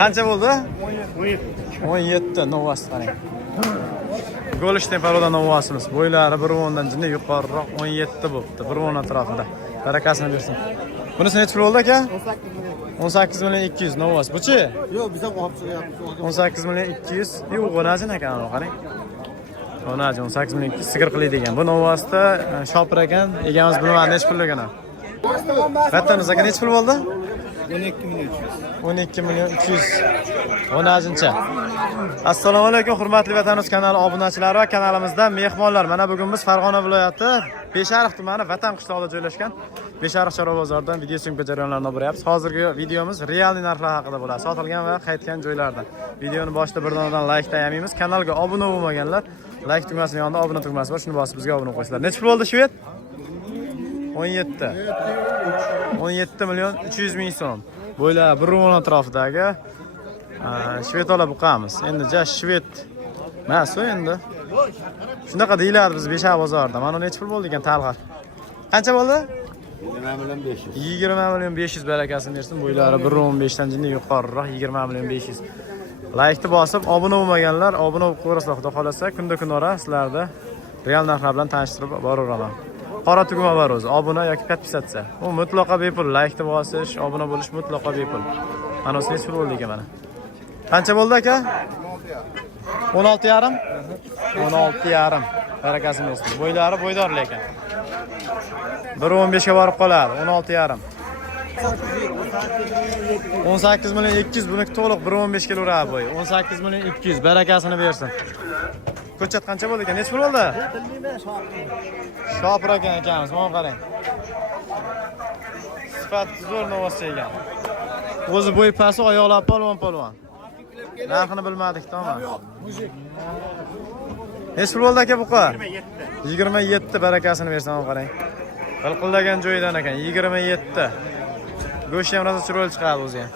Qancha bo'ldi? 17. Novas qarang. Golishten paroda novasimiz. Bo'ylari 1.10 dan jinni yuqoriroq 17 bo'pti. 1.10 atrofida. Barakasini bersin. Bunisi necha pul bo'ldi aka? 18 million 200 novas. Buchi? Yo'q, biz ham olib chiqyapmiz. 18 million 200. Yo'q, o'najin ekan, qarang. O'najin 18 million 200 sigir qilaydigan. Bu novasda shopir ekan. Egamiz bilmadi necha pul ekan. Vatanimiz aka necha pul bo'ldi? 12 million 300. 12 million 200. O'najincha. Assalomu alaykum hurmatli Vatanimiz kanali obunachilari va kanalimizda mehmonlar. Mana bugun biz Farg'ona viloyati Beshariq tumani Vatan qishlog'ida joylashgan Beshariq chorva bozoridan video syomka jarayonlarini olib boryapmiz. Hozirgi videomiz realniy narxlar haqida bo'ladi. Sotilgan va qaytgan joylardan. Videoni boshida bir donadan like tayamaymiz. Kanalga obuna bo'lmaganlar like tugmasining yonida obuna tugmasi bor. Shuni bosib bizga obuna qo'yinglar. Necha pul bo'ldi shved? 17. 17 million 300 ming so'm. Bo'ylar 1.10 atrofidagi shved olib buqamiz. Endi jash shved. Mas u endi. Shunaqa deyiladi biz Beshariq bozorida. Mana necha pul bo'ldi ekan talg'ar? Qancha bo'ldi? 20 million 500. 20 million 500 barakasini bersin. Bo'ylari 1.15 dan jinni yuqoriroq 20 million 500. Like'ni bosib, obuna bo'lmaganlar obuna bo'lib qo'yasizlar. Xudo xolasa kunda-kunora sizlarda real narxlar bilan tanishtirib boraveraman. Qora tugma bor o'zi. Obuna yoki podpisatsiya. U mutlaqo bepul. Like'ni bosish, obuna bo'lish mutlaqo bepul. Mana o'zi necha pul bo'ldi ekan mana. Qancha bo'ldi aka? 16,5? 16,5. Barakasini bersin. Bo'ylari bo'ydor lekin. 1.15 ga borib qoladi. 16,5. 18 million 200 buniki to'liq 1.15 kelaveradi bo'yi. 18 million 200 barakasini bersin. Ko'chat qancha bo'ldi ekan? Necha pul bo'ldi? Shopir ekan akamiz, mana qarang. Sifat zo'r novas ekan. O'zi bo'y pasti, oyoqlar polvon. Narxini bilmadik, tamom. Necha pul bo'ldi aka buqa? 27 barakasini bersin, mana qarang. Qilqillagan joyidan ekan, 27. Go'shti ham rosa chiroyli chiqadi o'zi ham.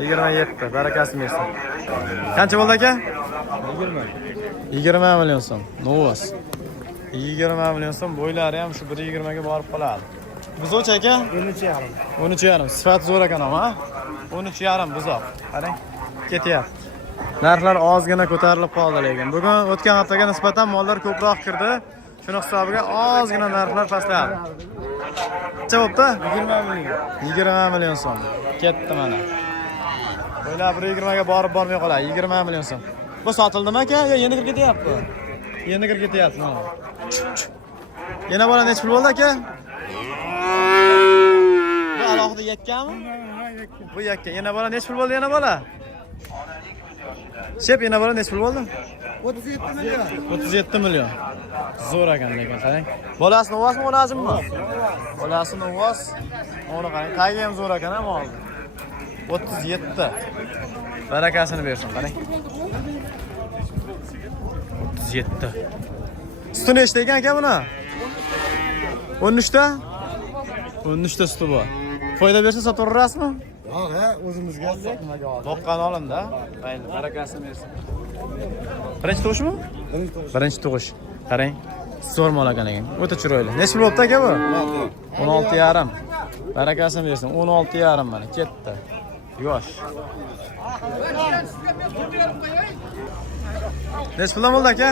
27 barakasini bersin. Qancha bo'ldi aka? 20 million so'm. Novas. 20 million so'm bo'ylari ham shu 1.20 ga borib qoladi. Buzoq aka? 13,5. 13,5. Sifat zo'r ekan ama. 13,5 buzoq. Qarang, ketyapti. Narxlar ozgina ko'tarilib qoldi lekin. Bugun o'tgan haftaga nisbatan mollar ko'proq kirdi. Shuni hisobiga ozgina narxlar pastladi. Qancha bo'pti? 20 million. 20 million so'm. Ketdi mana. Bo'ylab 1.20 ga borib bormay qoladi. 20 million so'm. Bu sotildimi aka? Yo, endi kirib ketyapti. Endi kirib ketyapti mana. Yana bola necha pul bo'ldi aka? Bu alohida yakkanmi? Bu yakka. Yana bola necha pul bo'ldi yana bola? Shep yana bola necha pul bo'ldi? 37 million. 37 million. Zo'r ekan lekin qarang. Bolasi novasmi, onasimi? Bolasi novas. Ona qarang, tagi ham zo'r ekan ham oldi. 37. Barakasini bersin, qarang. 37. Suti nechta ekan aka buni? 13 ta? 13 ta suti bor. Foyda bersa sotaverasizmi? Yo'q, ha, o'zimizga Boqqan olinda. Mayli, barakasini bersin. Birinchi tug'ishmi? Birinchi tug'ish. Qarang, zo'r mol ekan lekin. O'ta chiroyli. Necha pul bo'pti aka bu? 16,5. Barakasini bersin. 16,5 mana ketdi. Yosh. Necha puldan bo'ldi aka?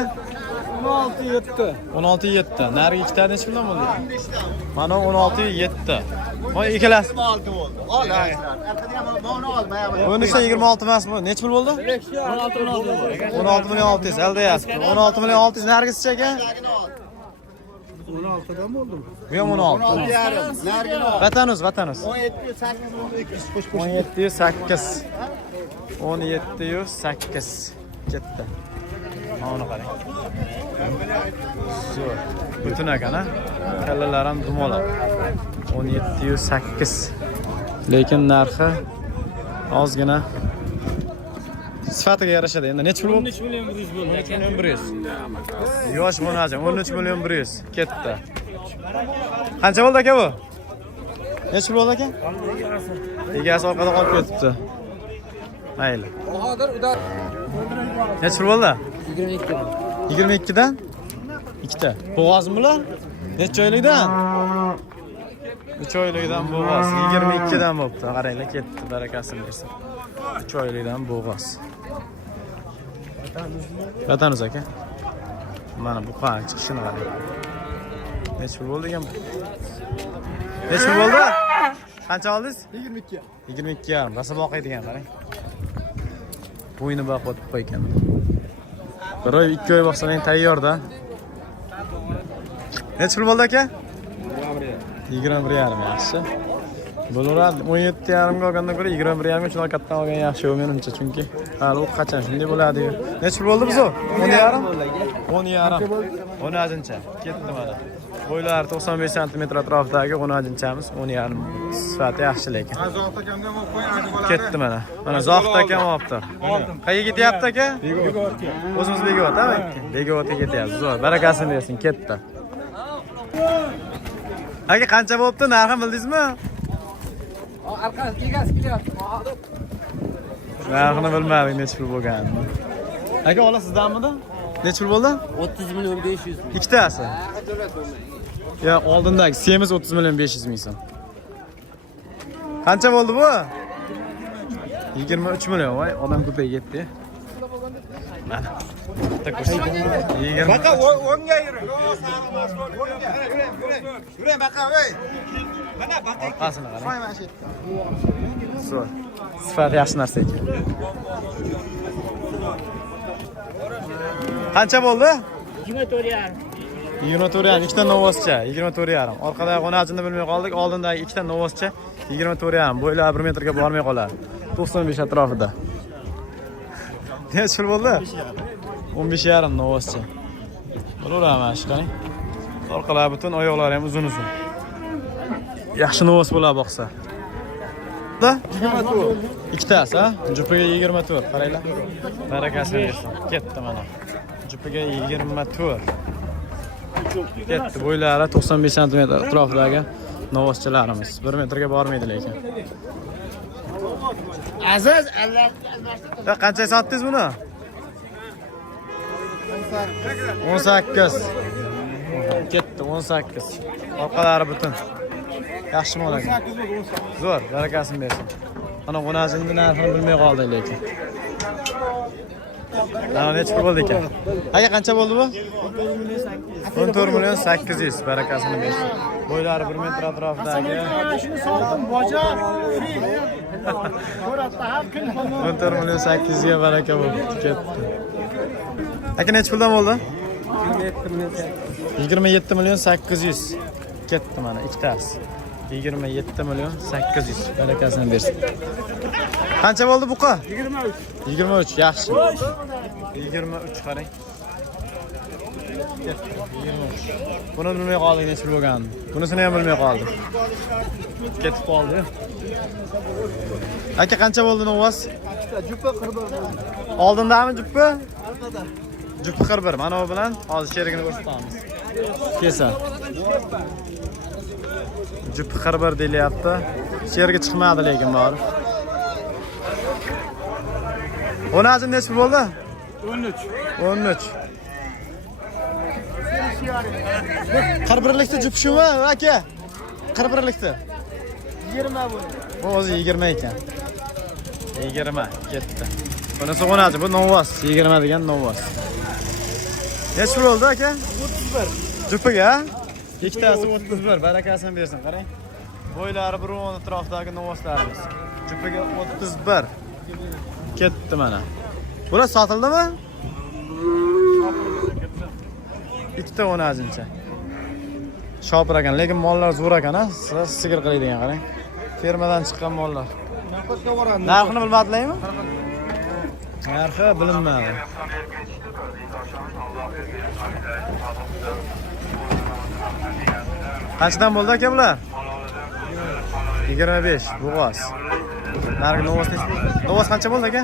16,7. 16,7. Nariga ikkita necha puldan bo'ldi? Mana 16,7. Voy ikkalasi. 16 bo'ldi. Ol, Buni 26 emasmi? Necha pul bo'ldi? 16 million 600. Aldayapti. 16 million 600 nargisi aka? 16 dan bo'ldimi? Bu ham 16. 16,5. Vatanimiz. 17,8. 17,8 ketdi. Mana qarang. Zo'r. Butun ekan-a? Kallalar ham dumaloq. 17,8. Lekin narxi ozgina sifatiga yarashadi. Endi necha pul? 13 million 100 bo'ldi. 13 million 100. Yosh bo'najon 13 million 100 ketdi. Qancha bo'ldi aka bu? Necha pul bo'ldi aka? Egasi orqada qolib ketibdi. Mayli. Hozir uda Necha pul bo'ldi? 22. 22 dan? Ikkita. Bo'g'ozmi bular? Necha joylikdan? 3 oylikdan bo'g'oz 22 dan bo'pti. Qaranglar, ketdi, barakasini bersin. 3 oylikdan bo'g'oz. Vatanimiz aka. Mana bu qancha chiqishini qarang. Necha pul bo'ldi ekan bu? Necha pul bo'ldi? Qancha oldingiz? 22. 22 yarim. Rosa boqaydigan qarang. Bo'yni boqib qo'ygan. Bir oy, 2 oy boqsang tayyorda. Necha pul bo'ldi aka? 21 yarim yaxshi. Bo'laveradi. 17 yarimga olgandan ko'ra 21 yarim uchun katta olgan yaxshi menimcha, chunki hali u qachon shunday bo'ladi. Necha pul bo'ldi bizo? 10 yarim? 10 yarim. 10 ajincha. Ketdi mana. Bo'ylari 95 sm atrofidagi 10 ajinchamiz 10 yarim. Sifati yaxshi lekin. Zohid akamdan olib qo'ying, bo'ladi. Ketdi mana. Mana Zohid akam olibdi. Qayerga ketyapti aka? Begovatga. O'zimiz Begovatmi? Begovatga ketyapmiz. Zo'r, barakasini bersin, ketdi. Aka qancha bo'pti? Narxini bildingizmi? Arkasi egasi kelyapti. Narxini bilmadim, necha pul bo'lganini. Aka olasizdanmidi? Necha pul bo'ldi? 30 milyon 500 ming. Ikkitasi. Ya oldindagi semiz 30 million 500 ming so'm. Qancha bo'ldi bu? 23 million. Voy, odam ko'payib ketdi. Mana. Bitta ko'rsa. 20. Baqa o'ngga yur. Yura baqa voy. Mana baqa. Orqasini qarang. Qo'y mana shu yerda. Zo'r. Sifati yaxshi narsa ekan. Qancha bo'ldi? 24 yarim. 24 yarim, ikkita novoscha, 24 yarim. Orqadagi qonajini bilmay qoldik, oldindagi ikkita novoscha 24 yarim. Bo'ylari 1 metrga bormay qoladi. 95 atrofida. Necha pul bo'ldi? 15 yarim novoscha. Bo'laveradi shu qarang. Orqalari butun, oyoqlari ham uzun-uzun. Yaxshi novos bo'ladi boqsa. Da? 24. Ikkitasi, ha? Jupiga 24. Qaranglar. Barakasini bersin. Ketdi mana. Jupiga 24. Ketdi. Bo'ylari 95 sm atrofidagi novoschalarimiz. 1 metrga bormaydi lekin. Aziz Allah. Qancha sotdingiz buni? 18. Ketdi 18. Orqalari butun. Yaxshi mol ekan. Zo'r, barakasini bersin. Ana qo'najingni narxini bilmay qoldik lekin. Ana necha pul bo'ldi ekan? Aka qancha bo'ldi bu? 14 million 800, barakasini bersin. Bo'ylari 1 metr atrofidagi. Shuni sotdim, bojar. 14 million 800 ga baraka bo'ldi. Ketdi. Aka necha puldan bo'ldi? 27 million 800. Ketdi mana ikkitasi. 27 million 800. Barakasini bersin. Qancha bo'ldi buqa? 23. 23, yaxshi. 23 qarang. 23. Buni bilmay qoldik necha pul bo'lganini. Bunisini ham bilmay qoldik. Ketib qoldi. Aka qancha bo'ldi novas? Jupa 41. Oldindami jupa? Orqada. Jupa 41. Mana bu bilan hozir sherigini ko'rsatamiz. Kesa. Jupa 41 deyilyapti. Sherga chiqmadi lekin bor. Onasi necha pul bo'ldi? 13. 13. 41likda jup shumi aka? 41likda. 20 bo'ldi. Bu o'zi 20 ekan. 20 ketdi. Bunisi onasi, bu novvos, 20 degan novvos. Necha pul bo'ldi aka? 31. Jupiga? Ikkitasi 31, barakasini bersin, qarang. Bo'ylari 1.10 atrofidagi novvoslarimiz. Jupiga 31. Ketdi mana. Bular sotildimi? Ikkita 10 ajincha. Shopir ekan, lekin mollar zo'r ekan, ha? Sigir qiladigan qarang. Fermadan chiqqan mollar. Narxini bilmadingizmi? Narxi bilinmadi. Qanchadan bo'ldi aka bular? 25, bo'g'oz. Narxi novos necha? Novos qancha bo'ldi aka?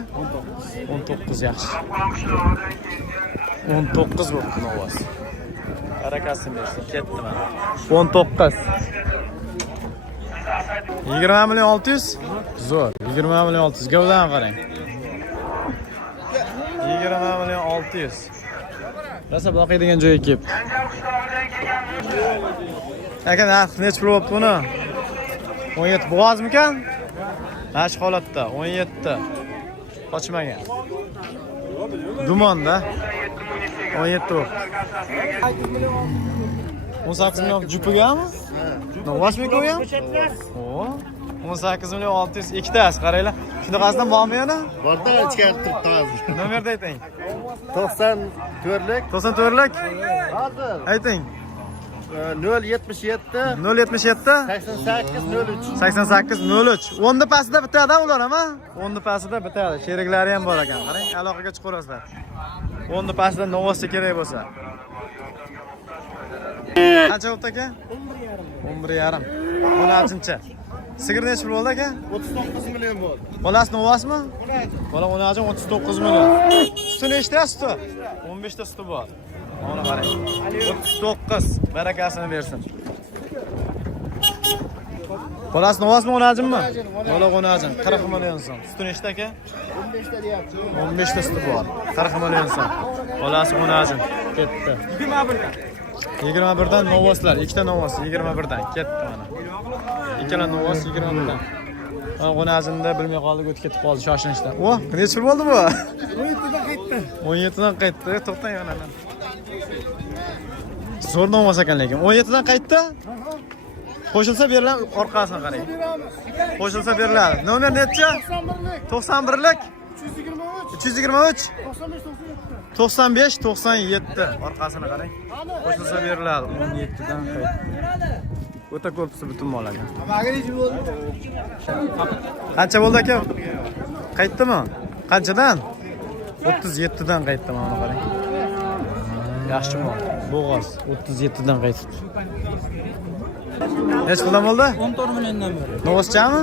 19 yaxshi. 19 bo'ldi novos. Barakasini bersin, ketdi mana. 19. 20 million 600. Zo'r. 20 million 600. Gavdan qarang. 20 million 600. Rosa boqiydigan joyga kelib. Aka narx necha pul bo'libdi buni? 17 bo'g'azmikan? Mana shu holatda 17. Qochmagan. Dumonda 17 o'q. 18 million jupigami? Novosmiki u ham? O, 18 million 600 ikkitasi qaranglar. Shunaqasidan bormi yana? Borda ichkari turibdi hozir. Nomerni ayting. 94lik. 94lik. Hozir. Ayting. 077 077 88 03. 88 03. 10 pastida bitadi ular ham, 10 pastida bitadi. Sheriklari ham bor ekan. Qarang, aloqaga chiqaverasizlar. 10 pastida Novosda kerak bo'lsa. Qancha bo'ldi aka? 11,5. 16-chi. Sigir necha pul bo'ldi aka? 39 million bo'ldi. Bolasi Novosmi? Bola 39 million. Suti nechta suti? 15 ta suti bor. Mana qarang. 39. Barakasini bersin. Bolasi Novosmi, onajimmi? Bola onajim. 40 million so'm. Suti nechta aka? 15 ta deyapti. 15 ta suti bor. 40 million so'm. Bolasi onajim. Ketdi. 21dan Novoslar, ikkita Novos 21dan ketdi mana. Ikkala Novos 21dan. Mana onajimda bilmay qoldik, o'tib ketib qoldi shoshinchda. O, necha pul bo'ldi bu? 17 dan qaytdi. 17 dan qaytdi. To'xtang mana. Zo'r Novos ekan lekin. 17 dan qaytdi? Qo'shilsa beriladi, orqasini qarang. Qo'shilsa beriladi. Nomer necha? 91lik. 323. 95 97 orqasini qarang. Qo'shilsa beriladi 17 dan qaytdi. O'ta ko'psi butun mol ekan. Qancha bo'ldi aka? Qaytdimi? Qanchadan? 37 dan qaytdi mana qarang. Yaxshi mol. Bo'g'oz 37 dan qaytdi. Necha puldan bo'ldi? 14 milliondan beri. Novoschami?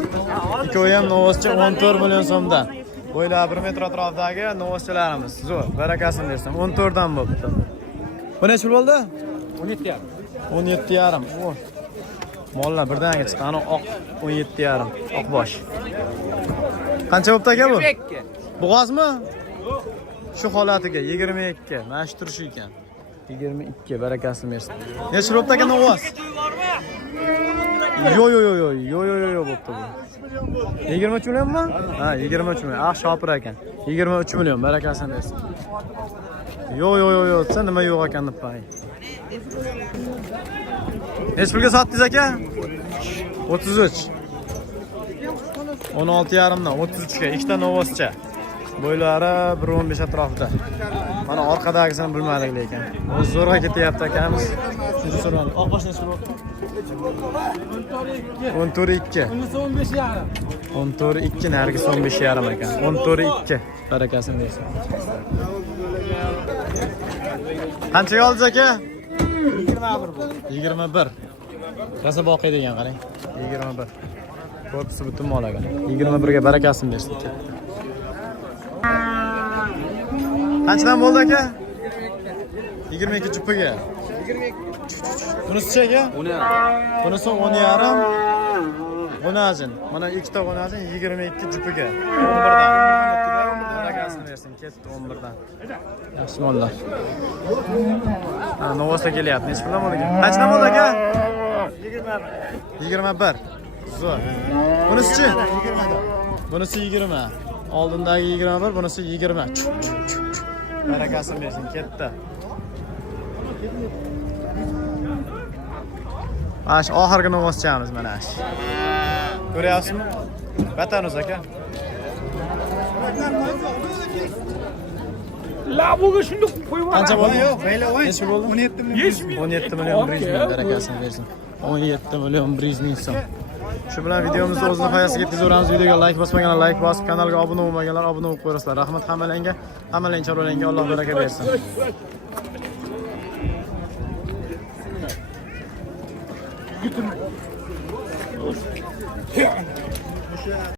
Ikkovi ham Novoscha 14 million so'mdan. Bo'ylab 1 metr atrofidagi Novoschalarimiz. Zo'r, barakasini bersin. 14 dan bo'pti. Bu necha pul bo'ldi? 17,5. 17,5. O. Mollar birdaniga chiqqan. Ana oq 17,5. Oq bosh. Qancha bo'pti aka bu? 22. Bo'g'ozmi? Shu holatiga 22. Mana shu turishi ekan. 22 barakasini bersin. Necha bo'pti aka Novos? Yo bo'pti bu. 23 millionmi? Ha, 23 million. Ah, shopir ekan. 23 million barakasini bersin. Yo, sen nima yo'q ekan deb qo'ying. Necha pulga sotdingiz aka? 33. 16,5 dan 33 ga ikkita Novoscha. Bo'ylari 1.15 atrofida. Mana orqadagisini bilmadik lekin. O'zi zo'rg'a ketyapti akamiz. Shuni so'radi. Oq bosh necha bo'ldi? 14,2. 15,5. 14,2 nargisi 15,5 ekan. 14,2 barakasini bersin. Qanchaga oldingiz aka? 21. Rasa boqiy degan qarang. 21. Ko'psi butun mol ekan. 21 ga barakasini bersin. Qanchadan bo'ldi aka? 22 jupiga. 22. Bunisi aka? 10,5. Bunisi 10,5. Onajin. Mana ikkita onajin 22 jupiga. 11dan. Barakasini bersin. Ketdi 11dan. Yaxshi mollar. Ha, Novosda kelyapti. Necha puldan bo'ldi aka? Qanchadan bo'ldi aka? 21. Zo'r. Bunisi-chi? Bunisi 20. Oldindagi 21, bunisi 20. Barakasini bersin, ketdi. Mana shu oxirgi Novoschamiz mana shu. Ko'ryapsizmi? Vatanimiz aka. Labuga shunday qo'yib Qancha bo'ldi? Necha bo'ldi? 17 million. 17 million brizning barakasini bersin. 17 million brizning so'm. Shu bilan videomizni o'z nihoyasiga yetkazamiz. Videoga like bosmaganlar like bosib, kanalga obuna bo'lmaganlar obuna bo'lib qo'yasizlar. Rahmat hammalarga, hammalarning chorvalariga Alloh baraka bersin.